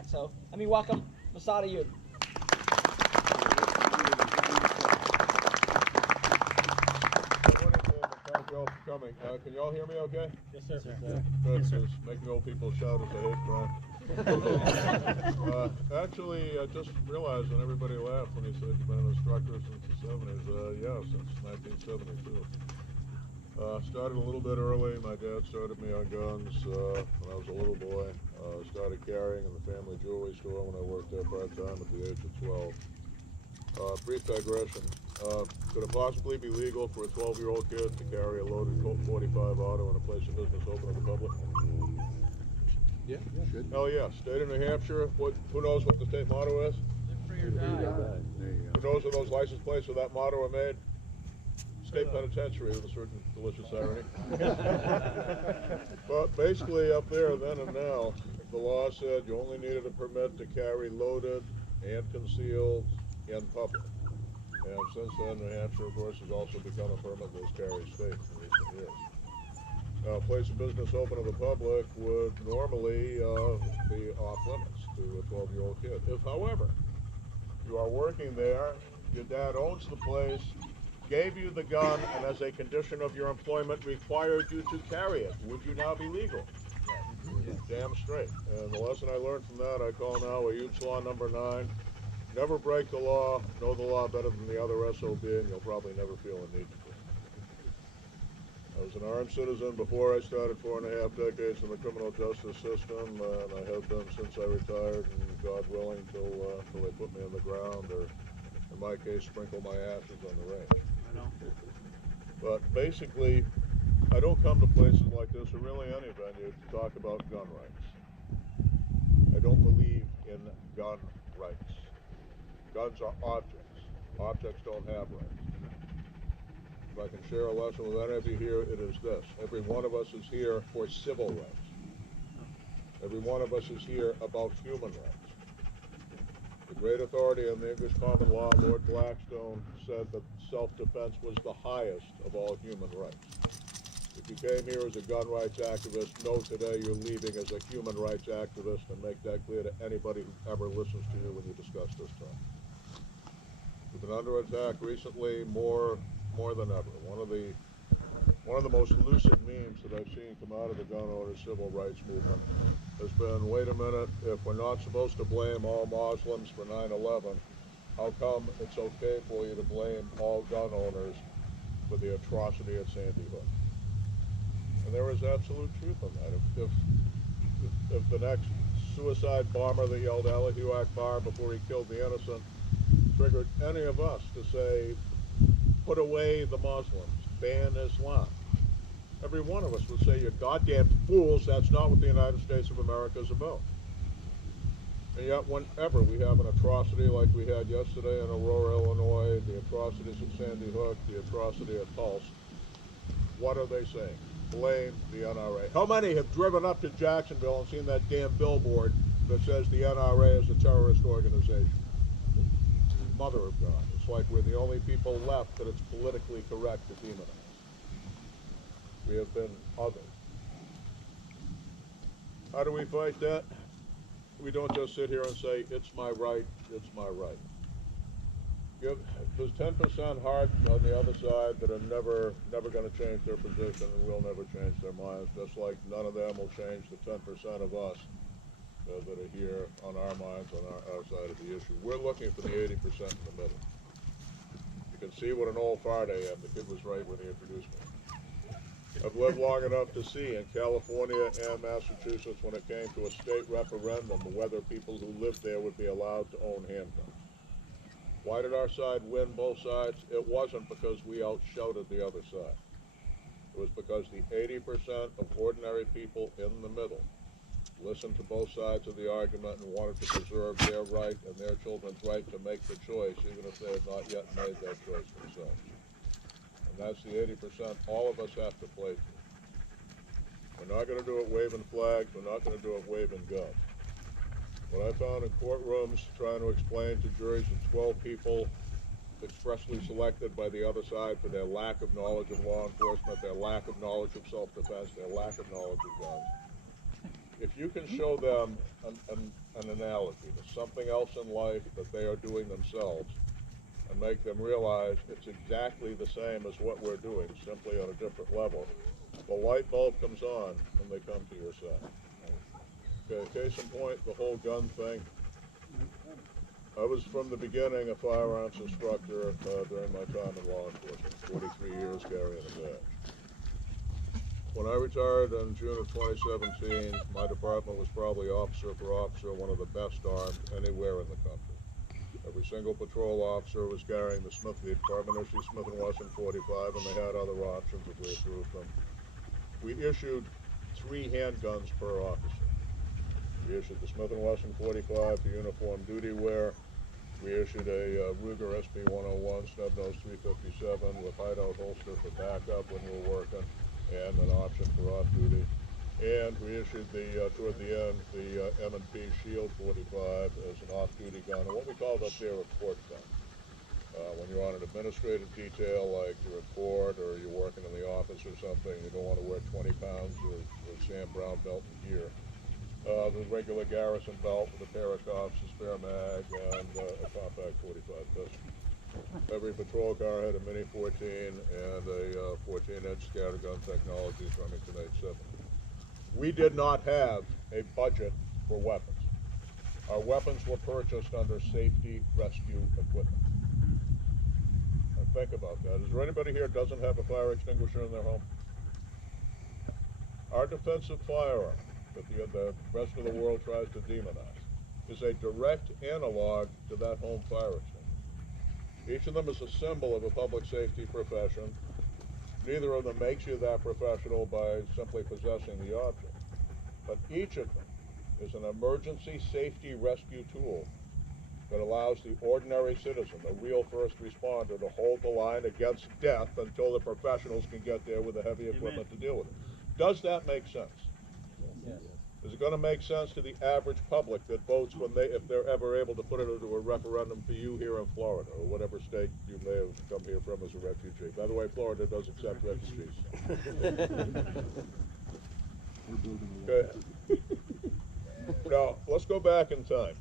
that. So let me welcome Masssad Ayoob. Thank you all for coming. Can you all hear me okay? Yes, sir. Good, because making old people shout is a hate crime. Actually, I just realized when everybody laughed when he said you've been an instructor since the 70s. Yeah, since 1972. Started a little bit early. My dad started me on guns when I was a little boy. Started carrying in the family jewelry store when I worked there part-time at the age of 12. Brief digression. Could it possibly be legal for a 12-year-old kid to carry a loaded Colt 45 auto in a place of business open to the public? Yeah, should. Hell yeah. State of New Hampshire, who knows what the state motto is? Live free or die. Who knows where those license plates with that motto are made? State penitentiary with a certain delicious irony. But basically up there then and now, the law said you only needed a permit to carry loaded and concealed in public. And since then, New Hampshire, of course, has also become a permitless carry state in recent years. Now, a place of business open to the public would normally be off limits to a 12-year-old kid. If, however, you are working there, your dad owns the place, gave you the gun, and as a condition of your employment required you to carry it, would you now be legal? Yes. Damn straight. And the lesson I learned from that, I call now Ayoob's Law number 9. Never break the law, know the law better than the other SOB, and you'll probably never feel a need to. I was an armed citizen before I started 4.5 decades in the criminal justice system, and I have been since I retired, and God willing, till they put me in the ground, or in my case, sprinkle my ashes on the range. I know. But basically, I don't come to places like this, or really any venue, to talk about gun rights. I don't believe in gun rights. Guns are objects. Objects don't have rights. If I can share a lesson with any of you here, it is this. Every one of us is here for civil rights. Every one of us is here about human rights. The great authority in the English common law, Lord Blackstone, said that self-defense was the highest of all human rights. If you came here as a gun rights activist, know today you're leaving as a human rights activist, and make that clear to anybody who ever listens to you when you discuss this topic. We've been under attack recently more than ever. One of the most lucid memes that I've seen come out of the gun owner civil rights movement has been, wait a minute, if we're not supposed to blame all Muslims for 9/11, how come it's okay for you to blame all gun owners for the atrocity at Sandy Hook? And there is absolute truth in that. If the next suicide bomber that yelled Allahu Akbar before he killed the innocent triggered any of us to say, put away the Muslims, ban Islam, every one of us would say, you goddamn fools, that's not what the United States of America is about. And yet whenever we have an atrocity like we had yesterday in Aurora, Illinois, the atrocities at Sandy Hook, the atrocity at Tulsa, what are they saying? Blame the NRA. How many have driven up to Jacksonville and seen that damn billboard that says the NRA is a terrorist organization? Mother of God. It's like we're the only people left that it's politically correct to demonize. We have been othered. How do we fight that? We don't just sit here and say, it's my right, it's my right. There's 10% heart on the other side that are never going to change their position and will never change their minds, just like none of them will change the 10% of us that are here on our minds, on our side of the issue. We're looking for the 80% in the middle. You can see what an old fart I am. The kid was right when he introduced me. I've lived long enough to see in California and Massachusetts when it came to a state referendum whether people who lived there would be allowed to own handguns. Why did our side win both sides? It wasn't because we outshouted the other side. It was because the 80% of ordinary people in the middle listened to both sides of the argument and wanted to preserve their right and their children's right to make the choice, even if they had not yet made that choice themselves. And that's the 80% all of us have to play to. We're not going to do it waving flags. We're not going to do it waving guns. What I found in courtrooms trying to explain to juries of 12 people expressly selected by the other side for their lack of knowledge of law enforcement, their lack of knowledge of self-defense, their lack of knowledge of guns. If you can show them an analogy to something else in life that they are doing themselves and make them realize it's exactly the same as what we're doing, simply on a different level, the light bulb comes on when they come to your side. Okay, case in point, the whole gun thing. I was from the beginning a firearms instructor during my time in law enforcement, 43 years carrying a badge. When I retired in June of 2017, my department was probably officer for officer one of the best armed anywhere in the country. Every single patrol officer was carrying the department issued Smith & Wesson 45, and they had other options if we approved them. We issued 3 handguns per officer. We issued the Smith & Wesson 45 for uniform duty wear. We issued a Ruger SB 101 snub nose 357 with hideout holster for backup when we were working, and an option for off duty. And we issued toward the end, the M&P Shield 45 as an off-duty gun, and what we called up there a court gun. When you're on an administrative detail, like you're in court or you're working in the office or something, you don't want to wear 20 pounds of Sam Brown belt and gear. The regular Garrison belt with a pair of cuffs, a spare mag, and a compact 45 pistol. Every patrol car had a Mini 14 and a 14-inch scattergun Technologies Remington 870. We did not have a budget for weapons. Our weapons were purchased under safety rescue equipment. Now think about that. Is there anybody here who doesn't have a fire extinguisher in their home? Our defensive firearm that the rest of the world tries to demonize is a direct analog to that home fire extinguisher. Each of them is a symbol of a public safety profession. Neither of them makes you that professional by simply possessing the object. But each of them is an emergency safety rescue tool that allows the ordinary citizen, the real first responder, to hold the line against death until the professionals can get there with the heavy equipment to deal with it. Does that make sense? Yes. Is it going to make sense to the average public that votes when if they're ever able to put it into a referendum for you here in Florida, or whatever state you may have come here from as a refugee? By the way, Florida does accept refugees. Okay. Now, let's go back in time.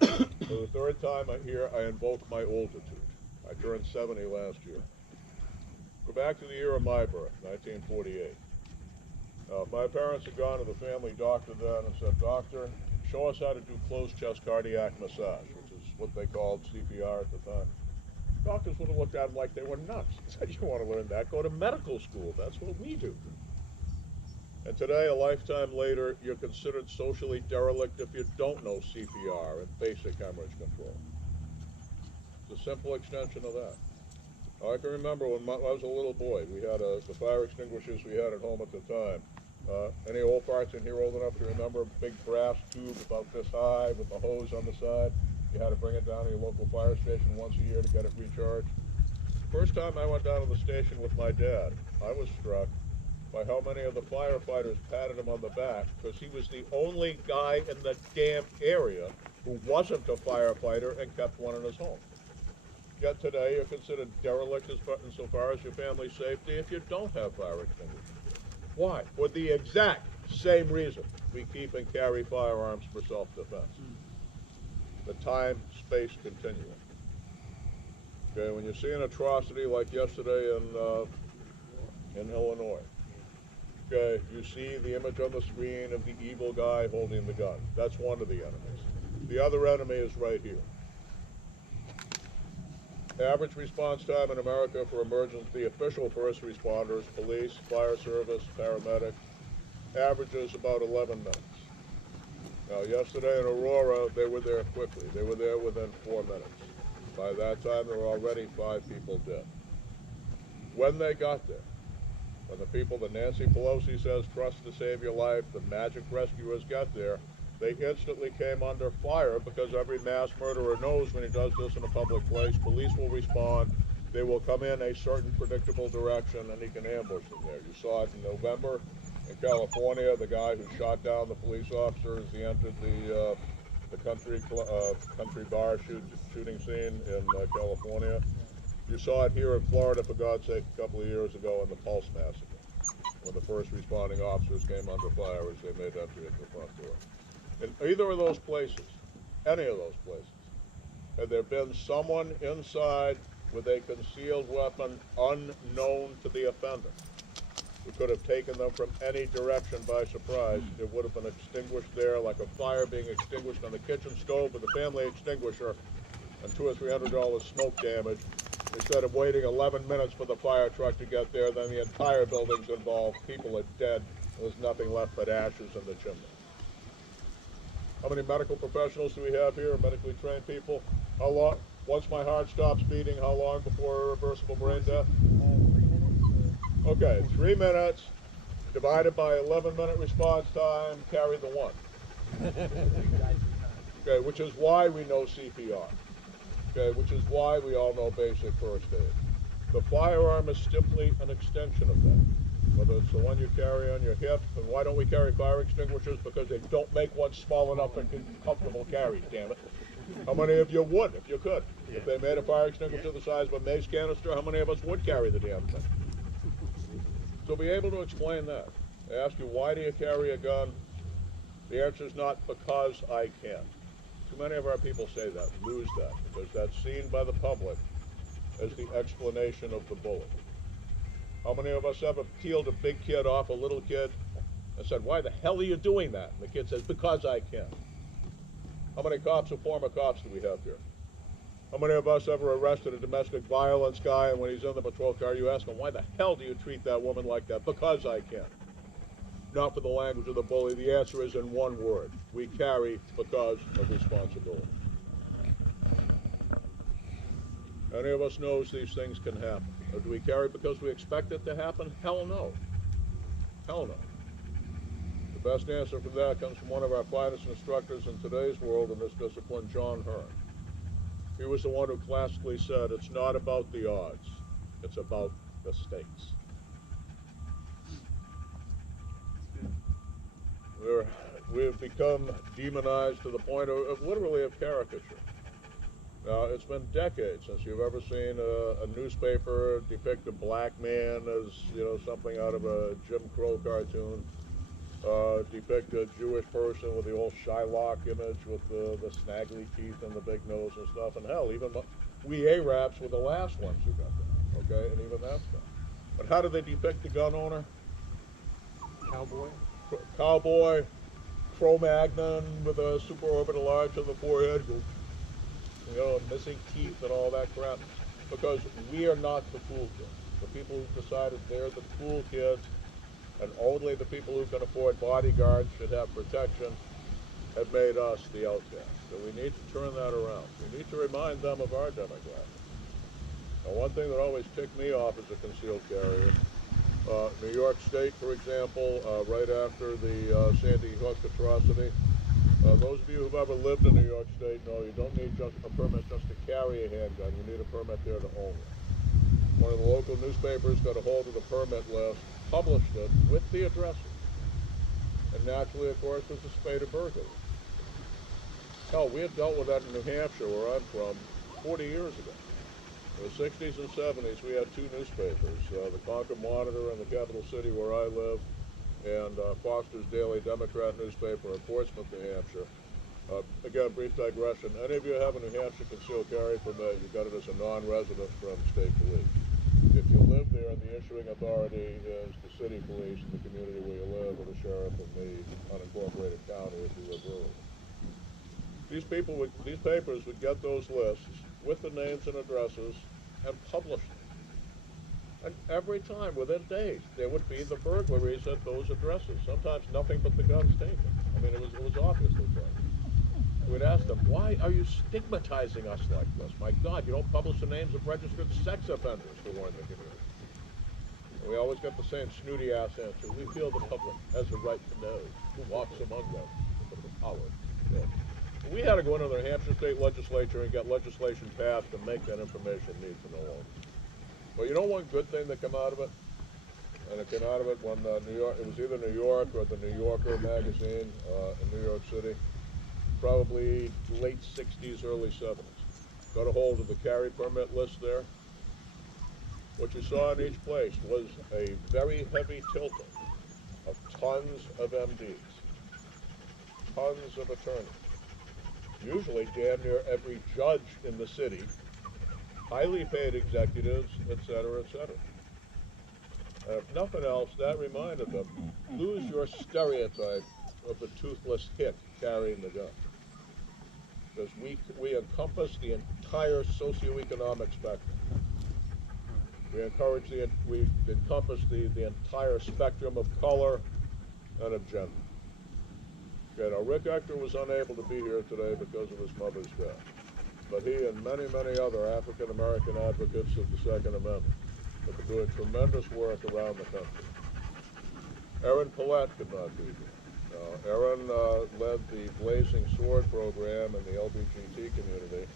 For the third time here, I invoke my olditude. I turned 70 last year. Go back to the year of my birth, 1948. My parents had gone to the family doctor then and said, "Doctor, show us how to do closed chest cardiac massage," which is what they called CPR at the time. Doctors would have looked at them like they were nuts. Said, "You want to learn that? Go to medical school. That's what we do." And today, a lifetime later, you're considered socially derelict if you don't know CPR and basic hemorrhage control. It's a simple extension of that. I can remember when I was a little boy, we had the fire extinguishers we had at home at the time. Any old farts in here old enough to remember a big brass tube about this high with the hose on the side? You had to bring it down to your local fire station once a year to get it recharged. First time I went down to the station with my dad, I was struck by how many of the firefighters patted him on the back because he was the only guy in the damn area who wasn't a firefighter and kept one in his home. Yet today you're considered derelict insofar as your family's safety if you don't have fire extinguishers. Why? For the exact same reason we keep and carry firearms for self-defense. The time-space continuum. Okay, when you see an atrocity like yesterday in Illinois, okay, you see the image on the screen of the evil guy holding the gun. That's one of the enemies. The other enemy is right here. Average response time in America for emergency official first responders, police, fire service, paramedic, averages about 11 minutes. Now, yesterday in Aurora, they were there quickly. They were there within 4 minutes. By that time, there were already 5 people dead. When they got there, when the people that Nancy Pelosi says trust to save your life, the magic rescuers got there, they instantly came under fire because every mass murderer knows when he does this in a public place, police will respond, they will come in a certain predictable direction, and he can ambush them there. You saw it in November in California, the guy who shot down the police officer as he entered the country bar shooting scene in California. You saw it here in Florida, for God's sake, a couple of years ago in the Pulse massacre, when the first responding officers came under fire as they made entry at the front door. In either of those places, any of those places, had there been someone inside with a concealed weapon unknown to the offender, who could have taken them from any direction by surprise, it would have been extinguished there like a fire being extinguished on the kitchen stove with a family extinguisher and $200 or $300 smoke damage. Instead of waiting 11 minutes for the fire truck to get there, then the entire building's involved, people are dead, there's nothing left but ashes in the chimney. How many medical professionals do we have here, medically trained people? How long, once my heart stops beating, how long before irreversible brain death? 3 minutes. Okay, 3 minutes divided by 11-minute response time, carry the 1. Okay, which is why we know CPR. Okay, which is why we all know basic first aid. The firearm is simply an extension of that. Whether it's the one you carry on your hip, and why don't we carry fire extinguishers? Because they don't make one small enough and comfortable carry, damn it. How many of you would, if you could? If they made a fire extinguisher the size of a mace canister, how many of us would carry the damn thing? So be able to explain that. They ask you, why do you carry a gun? The answer is not because I can. Too many of our people say that, lose that, because that's seen by the public as the explanation of the bully. How many of us ever peeled a big kid off a little kid and said, why the hell are you doing that? And the kid says, because I can. How many cops or former cops do we have here? How many of us ever arrested a domestic violence guy, and when he's in the patrol car, you ask him, why the hell do you treat that woman like that? Because I can. Not for the language of the bully. The answer is in one word. We carry because of responsibility. Any of us knows these things can happen. Or do we carry because we expect it to happen? Hell no. Hell no. The best answer for that comes from one of our finest instructors in today's world in this discipline, John Hearn. He was the one who classically said, it's not about the odds, it's about the stakes. We have become demonized to the point of literally of caricature. Now, it's been decades since you've ever seen a newspaper depict a black man as, something out of a Jim Crow cartoon, depict a Jewish person with the old Shylock image with the snaggly teeth and the big nose and stuff. And hell, even we Arabs were the last ones who got that, okay? And even that's done. But how do they depict the gun owner? Cowboy, Cro-Magnon with a superorbital arch on the forehead, and missing teeth and all that crap. Because we are not the cool kids. The people who've decided they're the cool kids, and only the people who can afford bodyguards should have protection, have made us the outcasts. So we need to turn that around. We need to remind them of our demographic. Now, one thing that always ticked me off as a concealed carrier, New York State, for example, right after the Sandy Hook atrocity, those of you who've ever lived in New York State know you don't need just a permit just to carry a handgun. You need a permit there to own one. One of the local newspapers got a hold of the permit list, published it with the addresses, and naturally, of course, there's a spate of burglary. Hell, we had dealt with that in New Hampshire, where I'm from, 40 years ago. In the 60s and 70s, we had two newspapers, the Concord Monitor in the capital city where I live, and Foster's Daily Democrat newspaper in Portsmouth, New Hampshire. Again, brief digression. Any of you have a New Hampshire concealed carry permit, you got it as a non-resident from state police. If you live there, the issuing authority is the city police in the community where you live, or the sheriff in the unincorporated county if you live rural. These papers would get those lists with the names and addresses and publish them. And every time, within days, there would be the burglaries at those addresses. Sometimes nothing but the guns taken. I mean, it was obviously fraudulent. We'd ask them, why are you stigmatizing us like this? My God, you don't publish the names of registered sex offenders who warn the community. And we always get the same snooty ass answer. We feel the public has a right to know who walks among them. Power. Yeah. We had to go into the New Hampshire State Legislature and get legislation passed to make that information need to know only. Well, you know one good thing that came out of it? And it came out of it when New York, it was either New York or the New Yorker magazine in New York City, probably late 60s, early 70s. Got a hold of the carry permit list there. What you saw in each place was a very heavy tilting of tons of MDs. tons of attorneys. Usually damn near every judge in the city, highly paid executives, etc., etc. If nothing else, that reminded them, lose your stereotype of the toothless hick carrying the gun. Because we encompass the entire socioeconomic spectrum. We encompass the entire spectrum of color and of gender. Okay, now Rick Ector was unable to be here today because of his mother's death. But he and many, many other African American advocates of the Second Amendment have been doing tremendous work around the country. Aaron Paulette could not be here. Aaron led the Blazing Sword program in the LBGT community,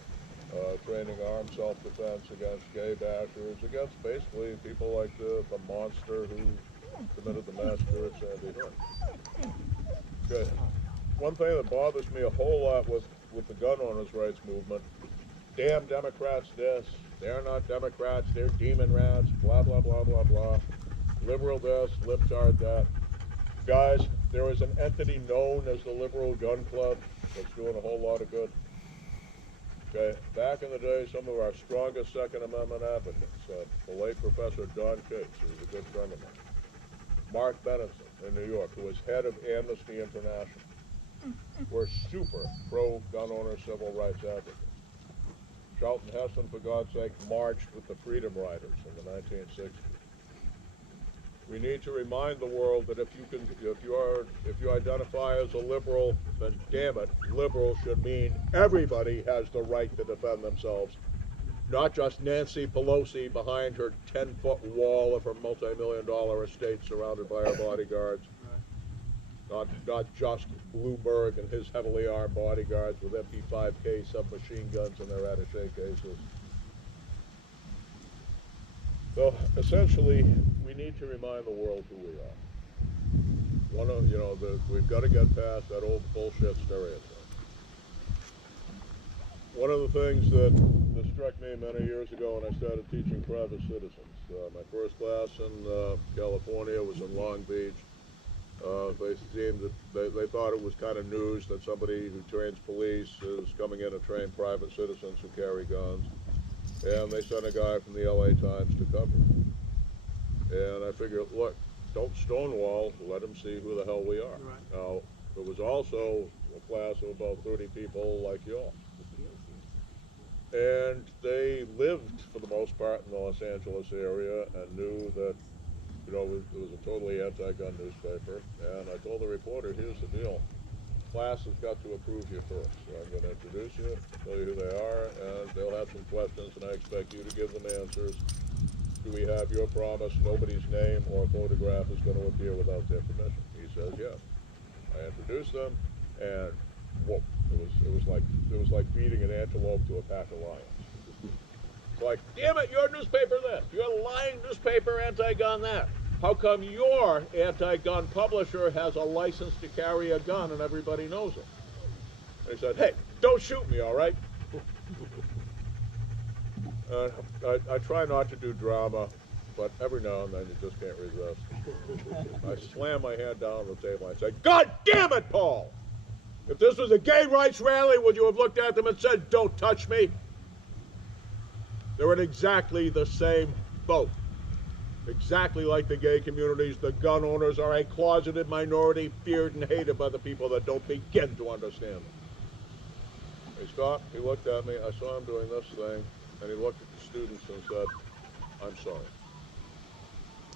training armed self-defense against gay bashers, against basically people like the monster who committed the massacre at Sandy Hook. Okay. One thing that bothers me a whole lot with the gun owners' rights movement, damn Democrats this, they're not Democrats, they're demon rats, blah, blah, blah, blah, blah. Liberal this, libtard that. Guys, there is an entity known as the Liberal Gun Club that's doing a whole lot of good. Okay, back in the day, some of our strongest Second Amendment advocates, the late Professor Don Cates, who was a good friend of mine, Mark Benenson in New York, who was head of Amnesty International, were super pro-gun owner civil rights advocates. Charlton Heston, for God's sake, marched with the Freedom Riders in the 1960s. We need to remind the world that if you identify as a liberal, then damn it, liberal should mean everybody has the right to defend themselves, not just Nancy Pelosi behind her 10-foot wall of her multi-million-dollar estate surrounded by her bodyguards, not just Bloomberg and his heavily armed bodyguards with MP5K submachine guns in their attaché cases. So essentially, we need to remind the world who we are. We've got to get past that old bullshit stereotype. One of the things that struck me many years ago when I started teaching private citizens, my first class in California was in Long Beach. They thought it was kind of news that somebody who trains police is coming in to train private citizens who carry guns. And they sent a guy from the LA Times to cover it. And I figured, look, don't stonewall, let them see who the hell we are. Right. Now, there was also a class of about 30 people like y'all. And they lived, for the most part, in the Los Angeles area and knew that, it was a totally anti-gun newspaper. And I told the reporter, here's the deal. Class has got to approve you first. So I'm going to introduce you, tell you who they are, and they'll have some questions, and I expect you to give them answers. Do we have your promise nobody's name or photograph is going to appear without their permission? He says yes. I introduced them, and whoa, it was like feeding an antelope to a pack of lions. It's like, damn it, your newspaper this, your lying newspaper anti-gun that. How come your anti-gun publisher has a license to carry a gun and everybody knows it? And he said, hey, don't shoot me, all right? I try not to do drama, but every now and then you just can't resist. I slam my hand down on the table and I say, God damn it, Paul! If this was a gay rights rally, would you have looked at them and said, don't touch me? They're in exactly the same boat. Exactly like the gay communities, the gun owners are a closeted minority, feared and hated by the people that don't begin to understand them. He stopped, he looked at me, I saw him doing this thing, and he looked at the students and said, I'm sorry.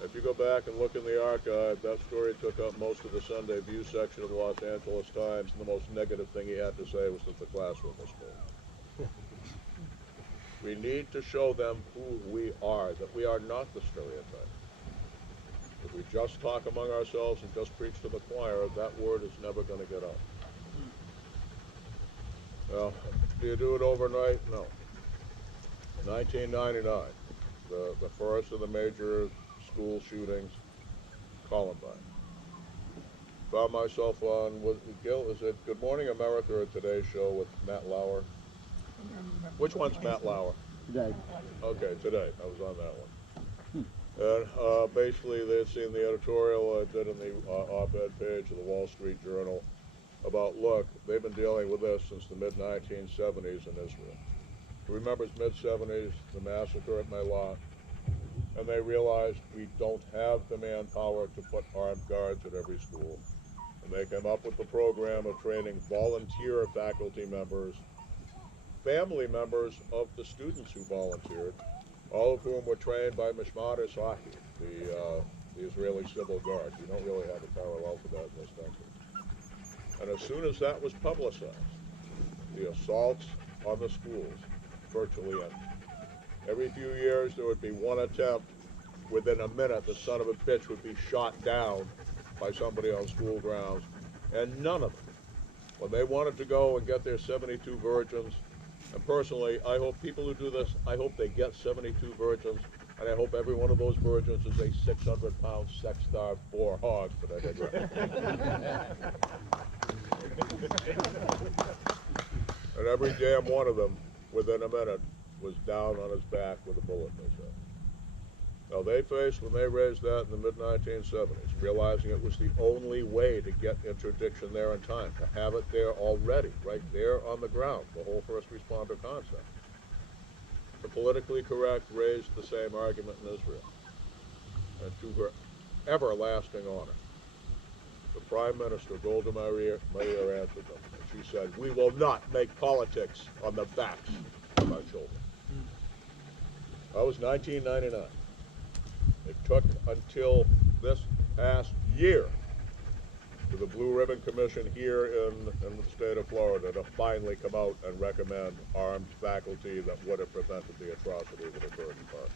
If you go back and look in the archive, that story took up most of the Sunday View section of the Los Angeles Times, and the most negative thing he had to say was that the classroom was full. We need to show them who we are, that we are not the stereotype. If we just talk among ourselves and just preach to the choir, that word is never going to get out. Well, do you do it overnight? No. 1999, the first of the major school shootings, Columbine. Found myself on, is it Good Morning America or Today Show with Matt Lauer? Which one's Matt Lauer? Today. Okay, Today. I was on that one. And basically they had seen the editorial I did in the op-ed page of the Wall Street Journal about, look, they've been dealing with this since the mid-1970s in Israel. Who remembers mid-70s, the massacre at Meilat? And they realized we don't have the manpower to put armed guards at every school. And they came up with the program of training volunteer faculty members, family members of the students who volunteered, all of whom were trained by Masssad Ayoob, the Israeli Civil Guard. You don't really have a parallel to that in this country. And as soon as that was publicized, the assaults on the schools virtually ended. Every few years there would be one attempt. Within a minute, the son of a bitch would be shot down by somebody on school grounds, and none of them, when they wanted to go and get their 72 virgins, and personally, I hope people who do this, I hope they get 72 virgins, and I hope every one of those virgins is a 600-pound, sex-starved boar hog, but I digress. And every damn one of them, within a minute, was down on his back with a bullet in his head. Now they faced, when they raised that in the mid-1970s, realizing it was the only way to get interdiction there in time, to have it there already, right there on the ground, the whole first responder concept. The politically correct raised the same argument in Israel. And to her everlasting honor, the Prime Minister, Golda Meir, answered them. And she said, "We will not make politics on the backs of our children." That was 1999. It took until this past year for the Blue Ribbon Commission here in the state of Florida to finally come out and recommend armed faculty that would have prevented the atrocity that occurred in Park.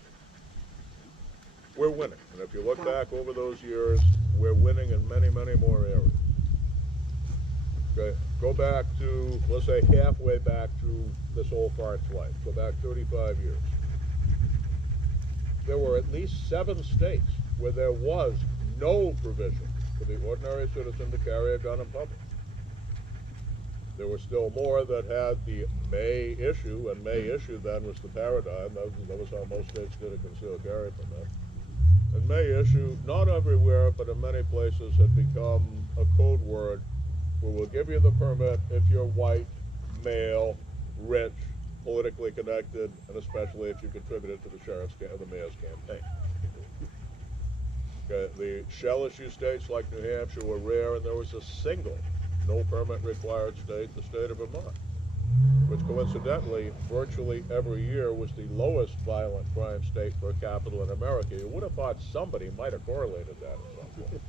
We're winning, and if you look back over those years, we're winning in many, many more areas. Okay, go back to, let's say, halfway back through this whole fart's life. Go back 35 years. There were at least 7 states where there was no provision for the ordinary citizen to carry a gun in public. There were still more that had the may issue, and may issue then was the paradigm. That was how most states did a concealed carry permit. And may issue, not everywhere, but in many places, had become a code word where we'll give you the permit if you're white, male, rich, politically connected, and especially if you contributed to the the mayor's campaign. Okay, the shell issue states like New Hampshire were rare, and there was a single no permit required state, the state of Vermont, which coincidentally, virtually every year was the lowest violent crime state per capita in America. You would have thought somebody might have correlated that at some point.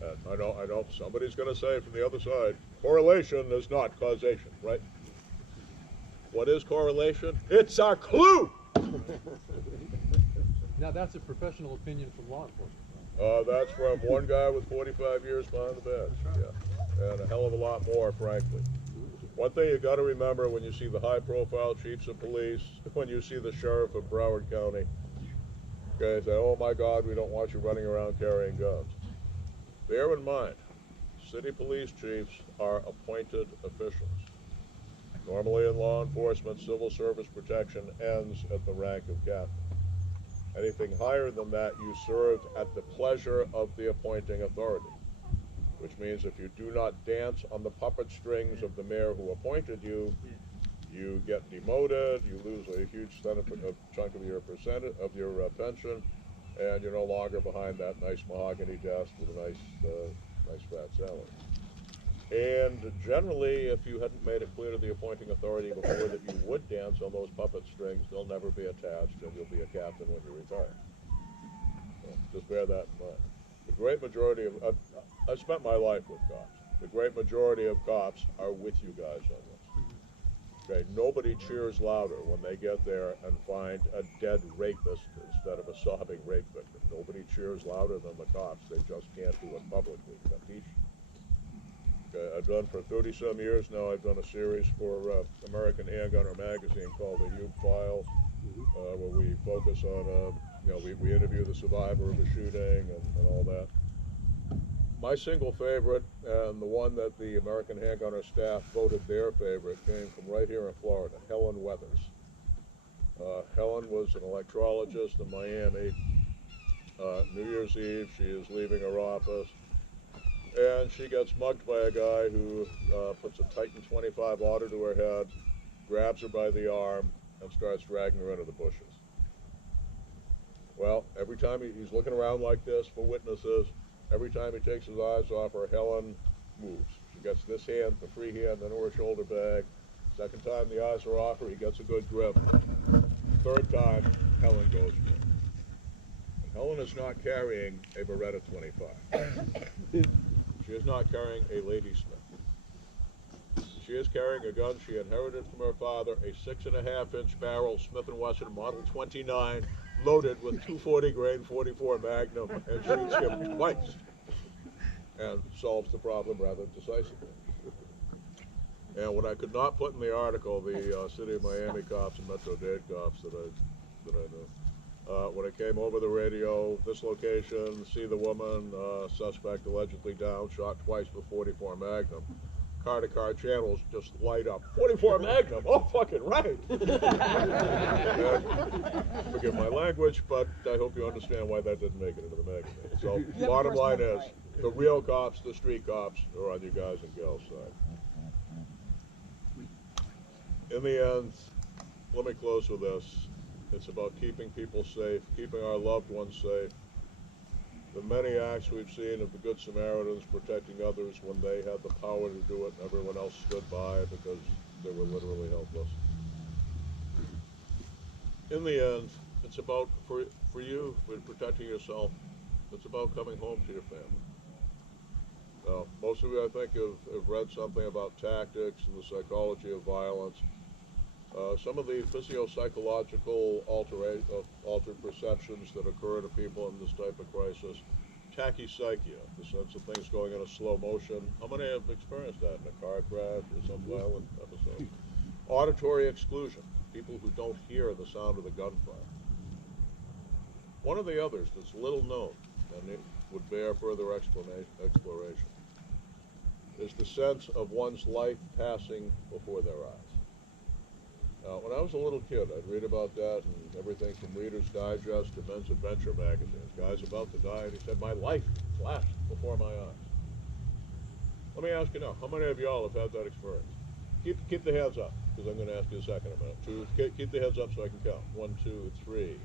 And I know somebody's going to say from the other side, correlation is not causation, right? What is correlation? It's a clue! Now that's a professional opinion from law enforcement. That's from one guy with 45 years behind the badge. Yeah. And a hell of a lot more, frankly. One thing you got to remember when you see the high-profile chiefs of police, when you see the sheriff of Broward County, okay, say, "Oh my God, we don't want you running around carrying guns." Bear in mind, city police chiefs are appointed officials. Normally in law enforcement, civil service protection ends at the rank of captain. Anything higher than that, you serve at the pleasure of the appointing authority, which means if you do not dance on the puppet strings of the mayor who appointed you, you get demoted, you lose a huge chunk of your pension, and you're no longer behind that nice mahogany desk with a nice fat salary. And generally, if you hadn't made it clear to the appointing authority before that you would dance on those puppet strings, they'll never be attached, and you'll be a captain when you retire. So just bear that in mind. The great majority of, I've spent my life with cops. The great majority of cops are with you guys on this. Okay, nobody cheers louder when they get there and find a dead rapist instead of a sobbing rape victim. Nobody cheers louder than the cops. They just can't do it publicly. Capiche? Okay, I've done for 30-some years now, I've done a series for American Handgunner magazine called Ayoob Files, where we focus on, we interview the survivor of a shooting and all that. My single favorite, and the one that the American Handgunner staff voted their favorite, came from right here in Florida, Helen Weathers. Helen was an electrologist in Miami. New Year's Eve, she is leaving her office, and she gets mugged by a guy who puts a Titan 25 auto to her head, grabs her by the arm, and starts dragging her into the bushes. Well, every time he's looking around like this for witnesses, every time he takes his eyes off her, Helen moves. She gets this hand, the free hand, into her shoulder bag. Second time the eyes are off her, he gets a good grip. Third time, Helen goes for it. And Helen is not carrying a Beretta 25. She is not carrying a Ladysmith. She is carrying a gun she inherited from her father, a 6.5-inch barrel Smith & Wesson Model 29, loaded with 240 grain 44 Magnum, and shoots him twice, and solves the problem rather decisively. And what I could not put in the article, the City of Miami cops and Metro-Dade cops that I knew, when it came over the radio, this location, see the woman, suspect allegedly down, shot twice with 44 Magnum. Car-to-car channels just light up. 44 Magnum, oh fucking right. Forgive my language, but I hope you understand why that didn't make it into the magazine. So bottom line is, the real cops, the street cops, are on you guys and gals' side. In the end, let me close with this. It's about keeping people safe, keeping our loved ones safe. The many acts we've seen of the Good Samaritans protecting others when they had the power to do it and everyone else stood by because they were literally helpless. In the end, it's about, for you, with protecting yourself, it's about coming home to your family. Now, most of you, I think, have read something about tactics and the psychology of violence. Some of the physio-psychological altered perceptions that occur to people in this type of crisis. Tachypsychia, the sense of things going in a slow motion. How many have experienced that in a car crash or some violent episode? Auditory exclusion, people who don't hear the sound of the gunfire. One of the others that's little known, and it would bear further exploration, is the sense of one's life passing before their eyes. When I was a little kid, I'd read about that and everything from Reader's Digest to Men's Adventure magazines. Guy's about to die, and he said, my life flashed before my eyes. Let me ask you now, how many of y'all have had that experience? Keep the hands up, because I'm going to ask you a second in a minute. Two, keep the hands up so I can count. 1, 2, 3,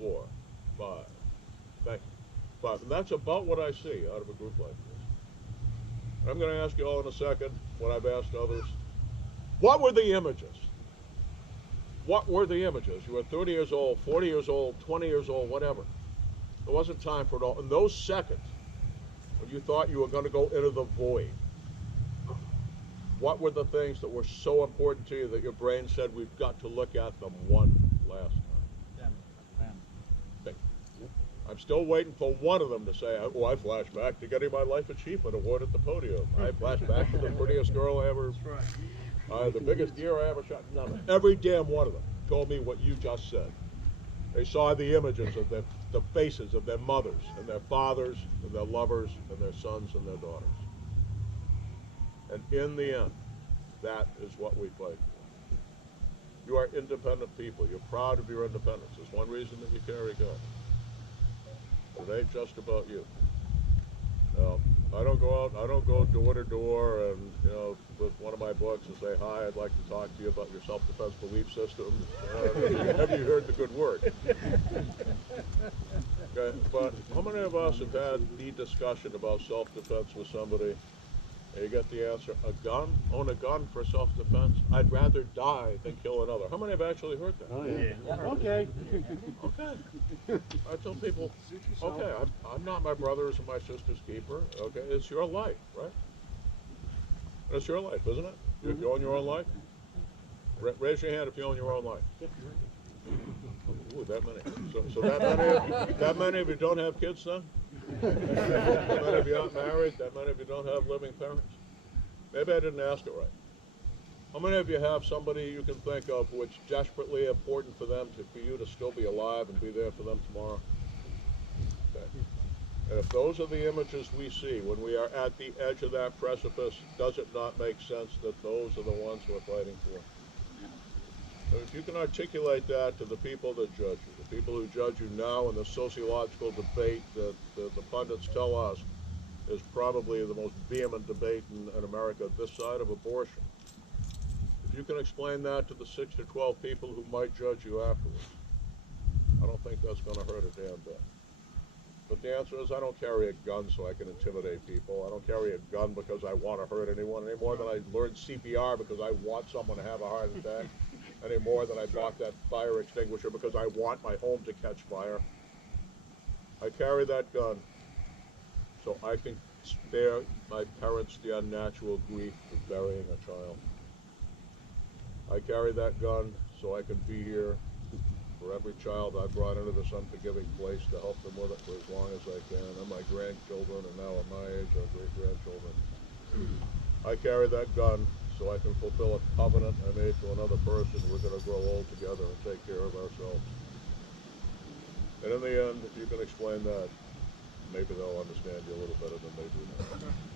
4, 5. Thank you. 5. And that's about what I see out of a group like this. I'm going to ask you all in a second what I've asked others. What were the images? What were the images? You were 30 years old, 40 years old, 20 years old, whatever. There wasn't time for it all. In those seconds, when you thought you were going to go into the void, what were the things that were so important to you that your brain said, we've got to look at them one last time? Okay. I'm still waiting for one of them to say, oh, I flash back to getting my Life Achievement Award at the podium. I flash back to the prettiest girl I ever... the biggest deer I ever shot. None of them. Every damn one of them told me what you just said. They saw the images of the faces of their mothers and their fathers and their lovers and their sons and their daughters. And in the end, that is what we fight for. You are independent people. You're proud of your independence. There's one reason that you carry guns. It ain't just about you. Now, I don't go door to door and, with one of my books and say, hi, I'd like to talk to you about your self-defense belief system. Have you heard the good word? Okay, but how many of us have had the discussion about self-defense with somebody, and you get the answer, a gun? Own a gun for self-defense? I'd rather die than kill another. How many have actually heard that? Oh, yeah. Okay. Okay. I tell people, okay, I'm not my brother's or my sister's keeper. Okay, it's your life, right? It's your life, isn't it? If you own your own life? Raise your hand if you own your own life. Ooh, that many. So that many of you don't have kids, then? That many of you aren't married? That many of you don't have living parents? Maybe I didn't ask it right. How many of you have somebody you can think of who it's desperately important for you to still be alive and be there for them tomorrow? Okay. And if those are the images we see when we are at the edge of that precipice, does it not make sense that those are the ones we're fighting for? And if you can articulate that to the people that judge you, the people who judge you now in the sociological debate that the pundits tell us, is probably the most vehement debate in America this side of abortion. If you can explain that to the 6 to 12 people who might judge you afterwards, I don't think that's going to hurt a damn bit. But the answer is I don't carry a gun so I can intimidate people. I don't carry a gun because I want to hurt anyone any more than I learned CPR because I want someone to have a heart attack, any more than I bought that fire extinguisher because I want my home to catch fire. I carry that gun so I can spare my parents the unnatural grief of burying a child. I carry that gun so I can be here for every child I brought into this unforgiving place to help them with it for as long as I can, and my grandchildren, and now at my age, our great-grandchildren. I carry that gun so I can fulfill a covenant I made to another person. We're going to grow old together and take care of ourselves. And in the end, if you can explain that, maybe they'll understand you a little better than they do now.